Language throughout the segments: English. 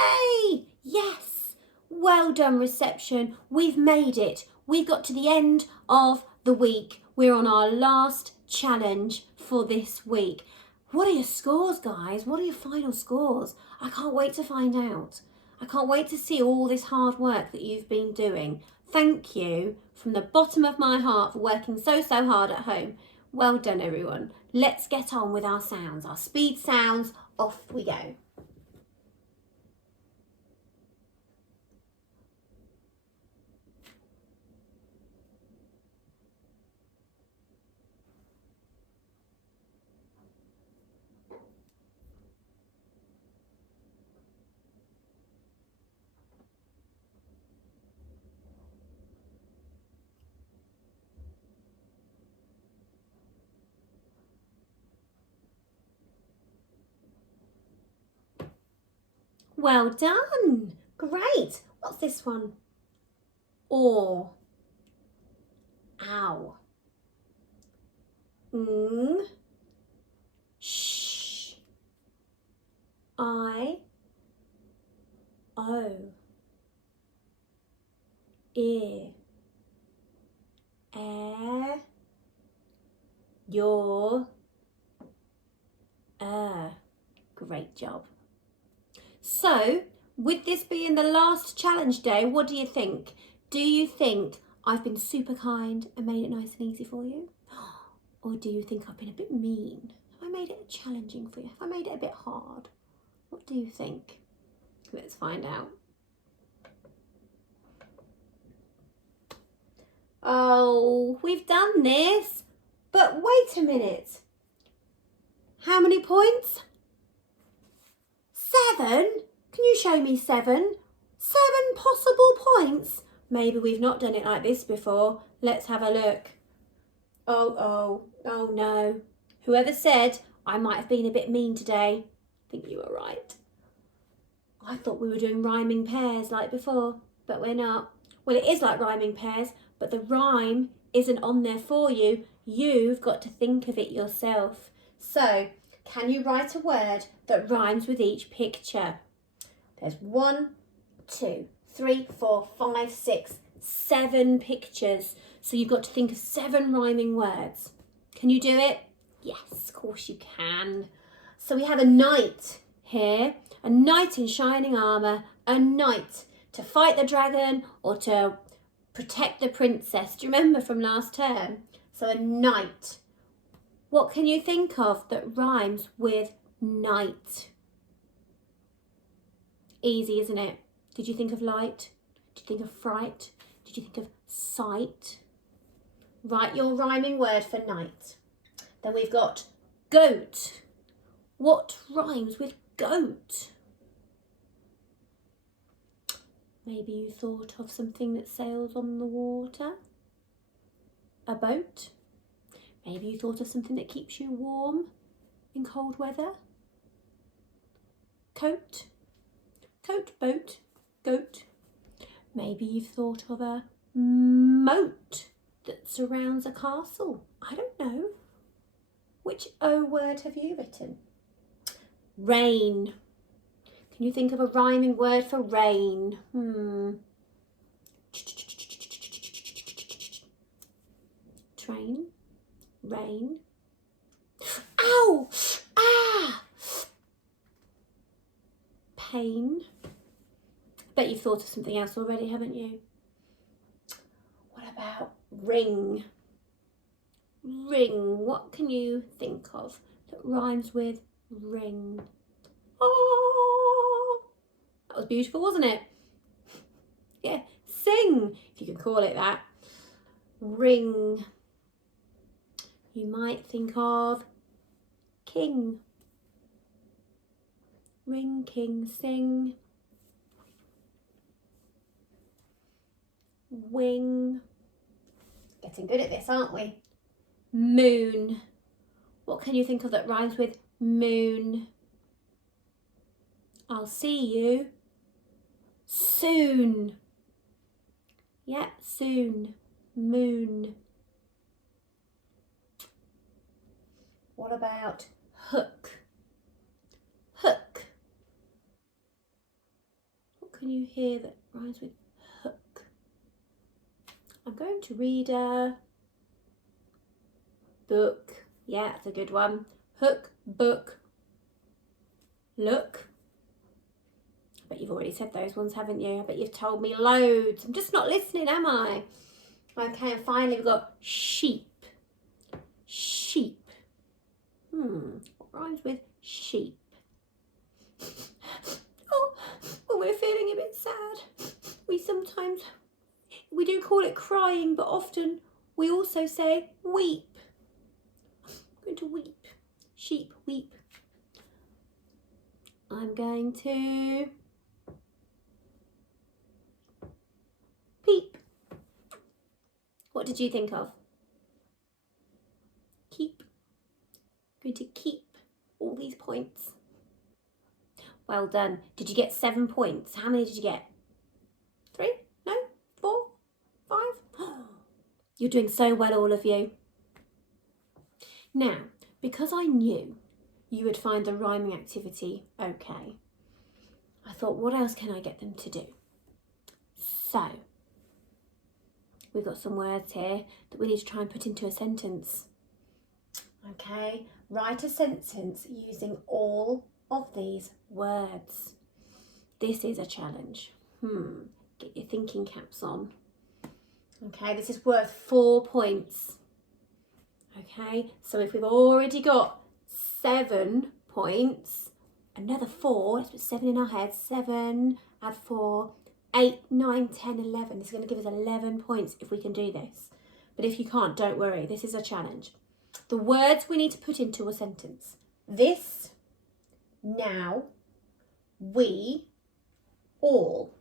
Yay! Yes! Well done, reception. We've made it. We've got to the end of the week. We're on our last challenge for this week. What are your scores, guys? What are your final scores? I can't wait to find out. I can't wait to see all this hard work that you've been doing. Thank you from the bottom of my heart for working so hard at home. Well done, everyone. Let's get on with our sounds, our speed sounds. Off we go. Well done. Great. What's this one? Or. Ow. Sh. I. O. Ear. Air. Your. Great job. So, with this being the last challenge day, what do you think? Do you think I've been super kind and made it nice and easy for you? Or do you think I've been a bit mean? Have I made it challenging for you? Have I made it a bit hard? What do you think? Let's find out. Oh, we've done this. But wait a minute. How many points? 7? Can you show me 7? 7 possible points? Maybe we've not done it like this before. Let's have a look. Oh no. Whoever said I might have been a bit mean today, I think you were right. I thought we were doing rhyming pairs like before, but we're not. Well, it is like rhyming pairs, but the rhyme isn't on there for you. You've got to think of it yourself. So, can you write a word that rhymes with each picture? There's 1, 2, 3, 4, 5, 6, 7 pictures. So you've got to think of 7 rhyming words. Can you do it? Yes, of course you can. So we have a knight here, a knight in shining armour, a knight to fight the dragon or to protect the princess. Do you remember from last term? So a knight. What can you think of that rhymes with night? Easy, isn't it? Did you think of light? Did you think of fright? Did you think of sight? Write your rhyming word for night. Then we've got goat. What rhymes with goat? Maybe you thought of something that sails on the water. A boat. Maybe you thought of something that keeps you warm in cold weather. Coat. Coat, boat, goat. Maybe you've thought of a moat that surrounds a castle. I don't know. Which O word have you written? Rain. Can you think of a rhyming word for rain? Train. Rain. Ow! Ah! Pain. Bet you've thought of something else already, haven't you? What about ring? Ring. What can you think of that rhymes with ring? Oh, that was beautiful, wasn't it? Yeah, sing, if you can call it that. Ring. You might think of king. Ring, king, sing. Wing. Getting good at this, aren't we? Moon. What can you think of that rhymes with moon? I'll see you soon. Yeah, soon. Moon. What about hook? Hook. What can you hear that rhymes with hook? I'm going to read a book. Yeah, that's a good one. Hook, book, look. I bet you've already said those ones, haven't you? I bet you've told me loads. I'm just not listening, am I? Okay, and finally we've got sheep. Sheep. What rhymes with sheep? Oh, when we're feeling a bit sad, we do call it crying, but often we also say weep. I'm going to weep. Sheep, weep. I'm going to peep. What did you think of? Keep. I'm going to keep all these points. Well done. Did you get 7 points? How many did you get? 3? No? 4? 5? You're doing so well, all of you. Now, because I knew you would find the rhyming activity okay, I thought, what else can I get them to do? So, we've got some words here that we need to try and put into a sentence. Okay, write a sentence using all of these words. This is a challenge. Get your thinking caps on. Okay, this is worth 4 points. Okay, so if we've already got 7 points, another 4, let's put 7 in our heads. 7, add 4, 8, 9, 10, 11. This is going to give us 11 points if we can do this. But if you can't, don't worry, this is a challenge. The words we need to put into a sentence. This, now, we, all.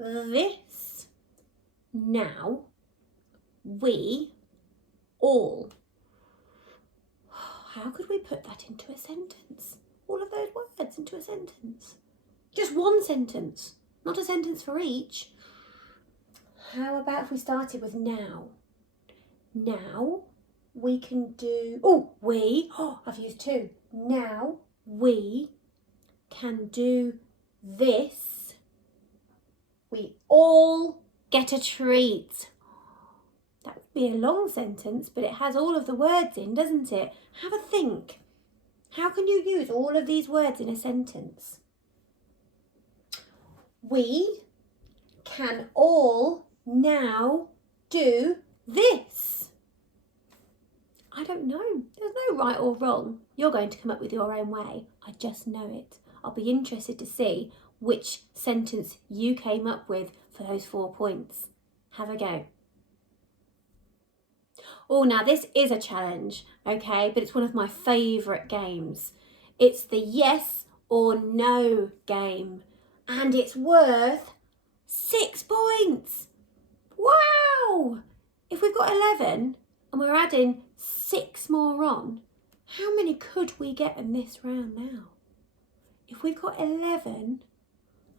This, now, we, all. How could we put that into a sentence? All of those words into a sentence. Just one sentence, not a sentence for each. How about if we started with now? Now we can do, I've used 2. Now we can do this. We all get a treat. That would be a long sentence, but it has all of the words in, doesn't it? Have a think. How can you use all of these words in a sentence? We can all now do this. I don't know. There's no right or wrong. You're going to come up with your own way. I just know it. I'll be interested to see which sentence you came up with for those 4 points. Have a go. Oh, now this is a challenge, okay, but it's one of my favourite games. It's the yes or no game, and it's worth 6 points. Wow! If we've got 11 and we're adding 6 more on, how many could we get in this round now? If we've got 11,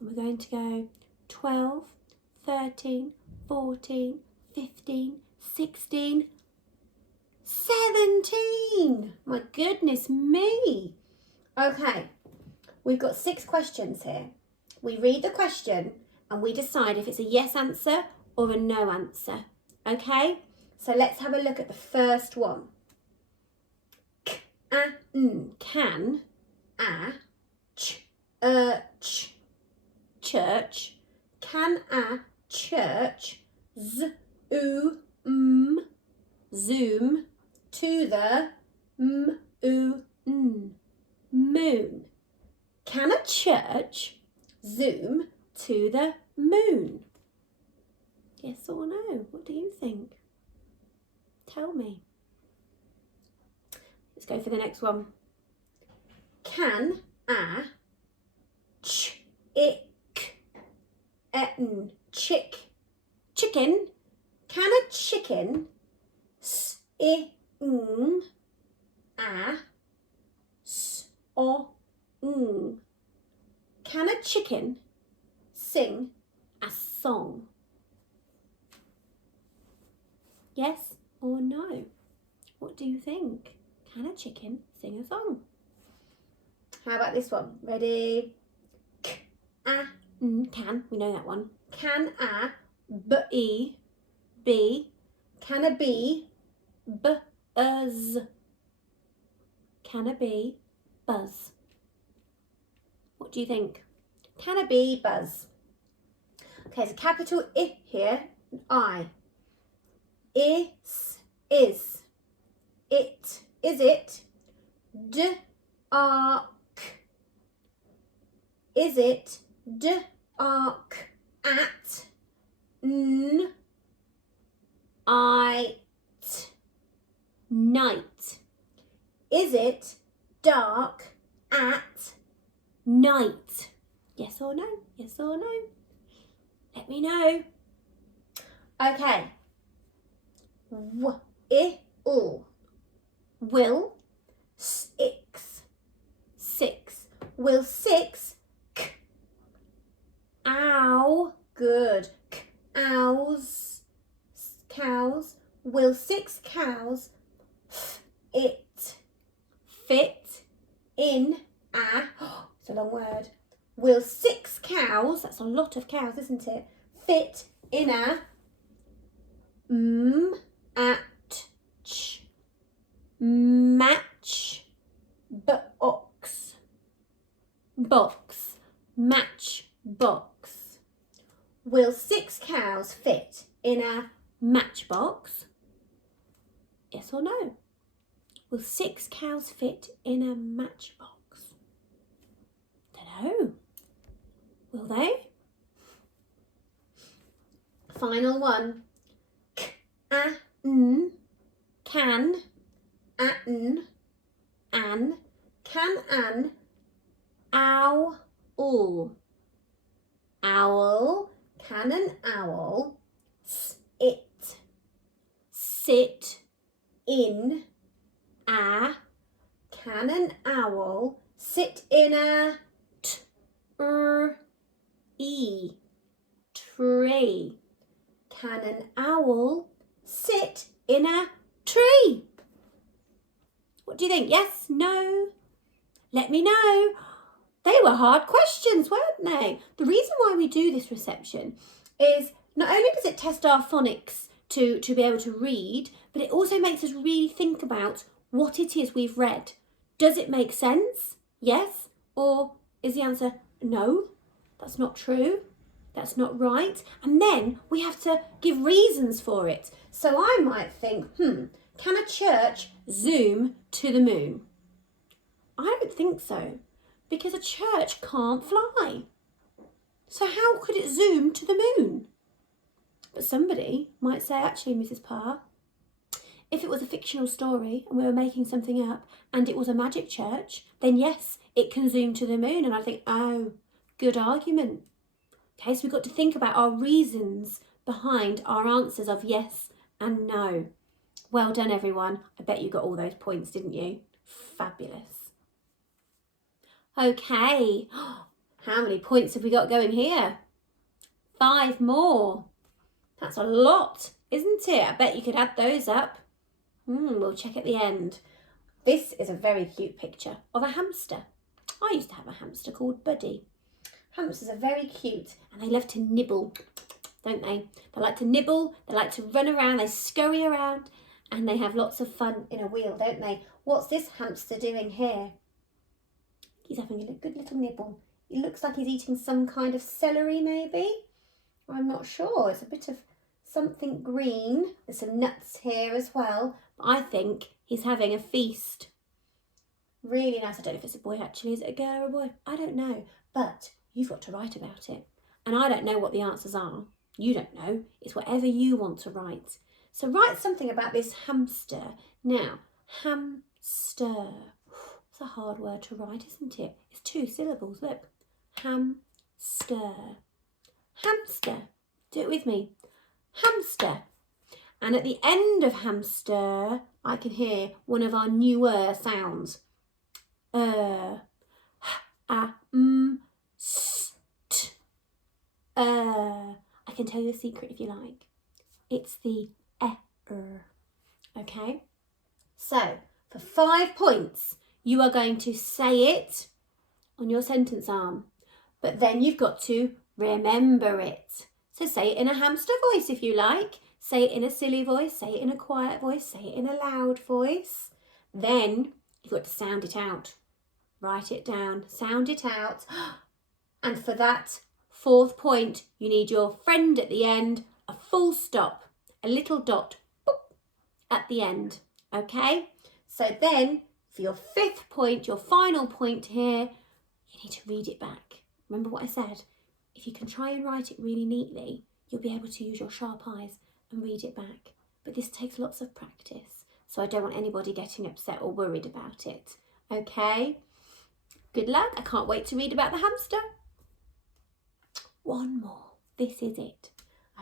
and we're going to go 12, 13, 14, 15, 16, 17. My goodness me. Okay, we've got 6 questions here. We read the question and we decide if it's a yes answer or a no answer. Okay, so let's have a look at the first one. Can, church. Can a church zoom to the moon? Can a church zoom to the moon? Yes or no? What do you think? Tell me. Let's go for the next one. Can a chicken? Can a chicken sing a song? Can a chicken sing a song? Yes or no? What do you think? Can a chicken sing a song? How about this one? Ready? Can. We know that one. Can a b-e be? Can a bee buzz? Can a bee buzz? What do you think? Can a bee buzz? Okay, it's a capital I here, I. Is. It. Is it? Dark. Is it? Dark. At. N. I. Night. Is it dark at night? Yes or no? Yes or no? Let me know. Okay. Will. Six. Will six. Ow. Good. Cows. Cows. Will 6 cows fit in a, it's a long word. Will 6 cows, that's a lot of cows, isn't it? Fit in a match match box. Will 6 cows fit in a matchbox? Yes or no? Will 6 cows fit in a matchbox? Dunno. Will they? Final one. Can, owl. Owl, can an owl sit in a, can an owl sit in a tree? Can an owl sit in a tree? What do you think? Yes? No? Let me know. They were hard questions, weren't they? The reason why we do this reception is not only does it test our phonics to be able to read, but it also makes us really think about what it is we've read. Does it make sense? Yes? Or is the answer no? That's not true. That's not right. And then we have to give reasons for it. So I might think, can a church zoom to the moon? I don't think so, because a church can't fly. So how could it zoom to the moon? But somebody might say, actually, Mrs. Parr, if it was a fictional story and we were making something up and it was a magic church, then yes, it can zoom to the moon. And I think, oh, good argument. Okay, so we've got to think about our reasons behind our answers of yes and no. Well done, everyone. I bet you got all those points, didn't you? Fabulous. Okay, how many points have we got going here? 5 more. That's a lot, isn't it? I bet you could add those up. We'll check at the end. This is a very cute picture of a hamster. I used to have a hamster called Buddy. Hamsters are very cute and they love to nibble, don't they? They like to nibble, they like to run around, they scurry around and they have lots of fun in a wheel, don't they? What's this hamster doing here? He's having a good little nibble. It looks like he's eating some kind of celery maybe. I'm not sure. It's a bit of something green. There's some nuts here as well. But I think he's having a feast. Really nice. I don't know if it's a boy actually. Is it a girl or a boy? I don't know. But you've got to write about it. And I don't know what the answers are. You don't know. It's whatever you want to write. So write something about this hamster. Now, hamster. It's a hard word to write, isn't it? It's 2 syllables. Look. Hamster. Hamster. Do it with me. Hamster. And at the end of hamster, I can hear one of our newer sounds. St. I can tell you a secret if you like. It's the Okay? So, for 5 points, you are going to say it on your sentence arm. But then you've got to remember it. So say it in a hamster voice if you like. Say it in a silly voice, say it in a quiet voice, say it in a loud voice. Then you've got to sound it out. Write it down, sound it out. And for that 4th point, you need your friend at the end, a full stop, a little dot boop, at the end. Okay? So then for your 5th point, your final point here, you need to read it back. Remember what I said? If you can try and write it really neatly, you'll be able to use your sharp eyes and read it back. But this takes lots of practice, so I don't want anybody getting upset or worried about it. Okay? Good luck. I can't wait to read about the hamster. One more. This is it.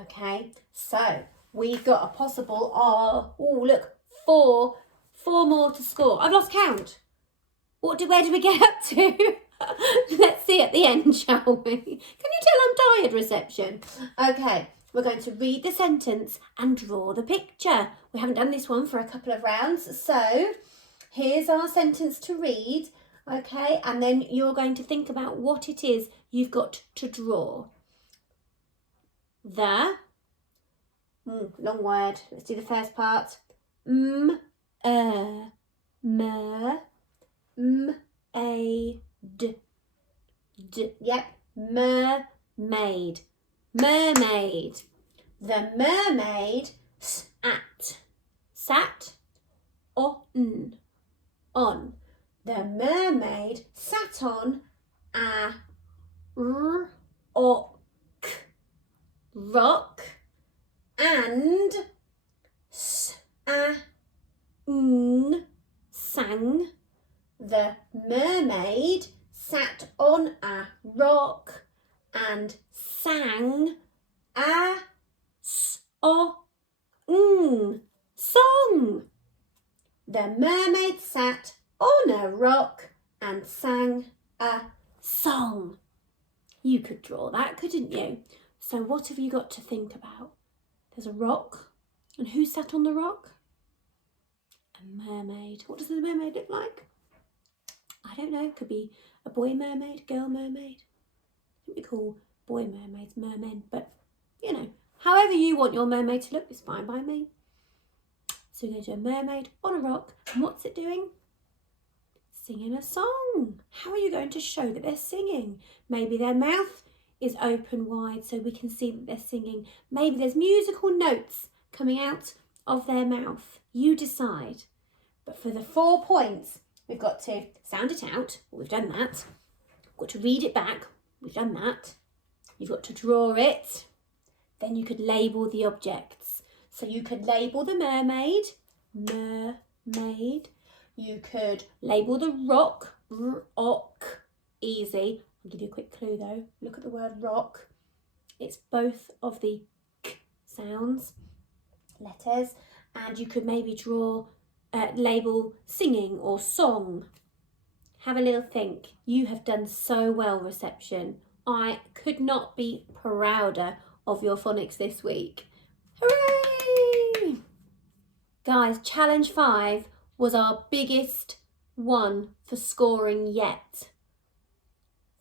Okay, so we've got a possible, look, four more to score. I've lost count. Where do we get up to? Let's see at the end, shall we? Can you tell I'm tired, reception? Okay, we're going to read the sentence and draw the picture. We haven't done this one for a couple of rounds, so here's our sentence to read, okay? And then you're going to think about what it is you've got to draw. Long word. Let's do the first part. Yep, mermaid. Mermaid. The mermaid sat on. The mermaid sat on a rock and sang. The mermaid sat on a rock and sang a song. The mermaid sat on a rock and sang a song. You could draw that, couldn't you? So what have you got to think about? There's a rock. And who sat on the rock? A mermaid. What does the mermaid look like? I don't know. It could be a boy mermaid, girl mermaid. I think we call boy mermaids mermen. But, however you want your mermaid to look is fine by me. So we're going to do a mermaid on a rock. And what's it doing? Singing a song. How are you going to show that they're singing? Maybe their mouth is open wide so we can see that they're singing. Maybe there's musical notes coming out of their mouth. You decide. But for the 4 points, we've got to sound it out. We've done that. We've got to read it back. We've done that. You've got to draw it. Then you could label the objects. So you could label the mermaid. Mermaid. You could label the rock. Rock. Easy. I'll give you a quick clue though. Look at the word rock. It's both of the k sounds, letters, and you could maybe draw, label singing or song. Have a little think. You have done so well, reception. I could not be prouder of your phonics this week. Hooray! Guys, challenge 5 was our biggest one for scoring yet.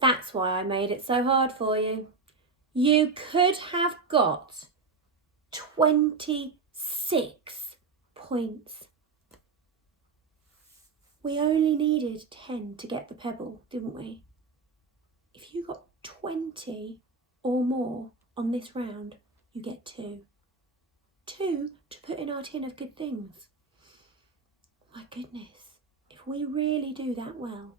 That's why I made it so hard for you. You could have got 26 points. We only needed 10 to get the pebble, didn't we? If you got 20 or more on this round, you get 2. 2 to put in our tin of good things. My goodness, if we really do that well,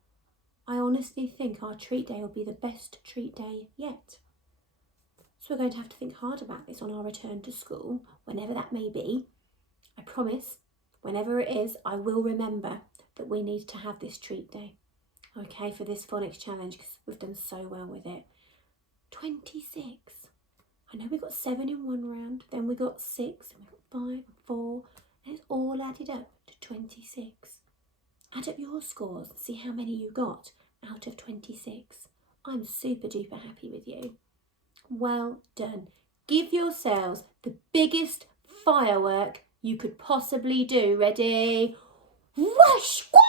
I honestly think our treat day will be the best treat day yet. So we're going to have to think hard about this on our return to school, whenever that may be. I promise, whenever it is, I will remember that we need to have this treat day, okay, for this phonics challenge, because we've done so well with it. 26. I know we got 7 in one round, then we got 6, and we got 5 and 4, and it's all added up to 26. Add up your scores and see how many you got out of 26. I'm super duper happy with you. Well done. Give yourselves the biggest firework you could possibly do. Ready? Whoosh! Whoa!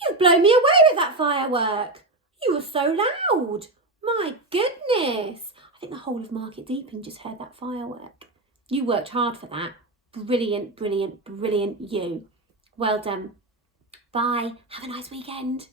You blow me away with that firework. You were so loud. My goodness. I think the whole of Market Deeping just heard that firework. You worked hard for that. Brilliant, brilliant, brilliant you. Well done. Bye. Have a nice weekend.